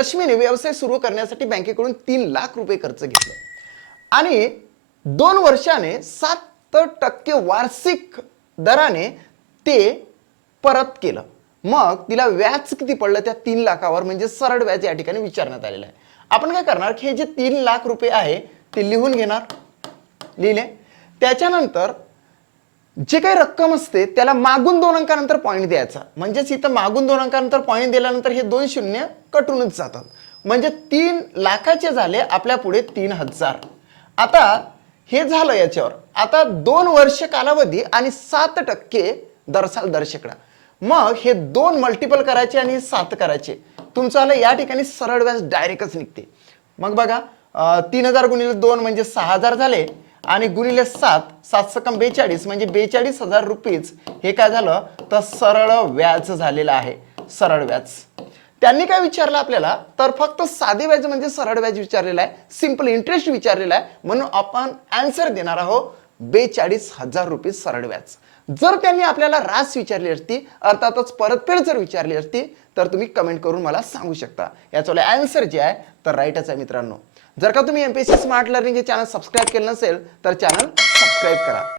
रश्मीने व्यवसाय सुरू करण्यासाठी बँकेकडून 3 लाख रुपये खर्च घेतले आणि 2 वर्षाने 7% वार्षिक दराने ते परत केलं. मग तिला व्याज किती पडलं त्या 3 लाखावर, म्हणजे सरळ व्याज या ठिकाणी विचारण्यात आलेलं आहे. आपण काय करणार की हे जे 3 लाख रुपये आहे ते लिहून घेणार, लिहिले. त्याच्यानंतर जे काही रक्कम असते त्याला मागून 2 अंकानंतर पॉईंट द्यायचा, म्हणजेच इथं मागून 2 अंकानंतर पॉईंट दिल्यानंतर हे 2 शून्य कटूनच जातात, म्हणजे 3 लाखाचे झाले आपल्या पुढे 3000. आता हे झालं याच्यावर. आता 2 वर्ष कालावधी आणि 7% दरसाल दरशेकडा. मग हे 2 मल्टिपल करायचे आणि 7 करायचे, तुमचं आलं या ठिकाणी सरळ व्याज डायरेक्टच निघते. मग बघा 3000 गुणिले 2 म्हणजे 6000 झाले आणि गुणिले 7, 7 सकम 42 म्हणजे 42,000 रुपीज हे काय झालं तर सरळ व्याज झालेलं आहे. सरळ व्याज त्यांनी काय विचारलं आपल्याला तर फक्त साधे व्याज म्हणजे सरळ व्याज विचारलेलं आहे, सिंपल इंटरेस्ट विचारलेला आहे, म्हणून आपण आन्सर देणार आहोत 42,000 रुपये सरळ व्याज. जर त्यांनी आपल्याला रास विचारली असती, अर्थातच परतफेड जर विचारली असती, तर तुम्ही कमेंट करून मला सांगू शकता. याचं आन्सर जे आहे तर राईटच आहे मित्रांनो. जर का तुम्ही एमपीएससी स्मार्ट लर्निंग हे चॅनल सबस्क्राईब केलं नसेल तर चॅनल सबस्क्राईब करा.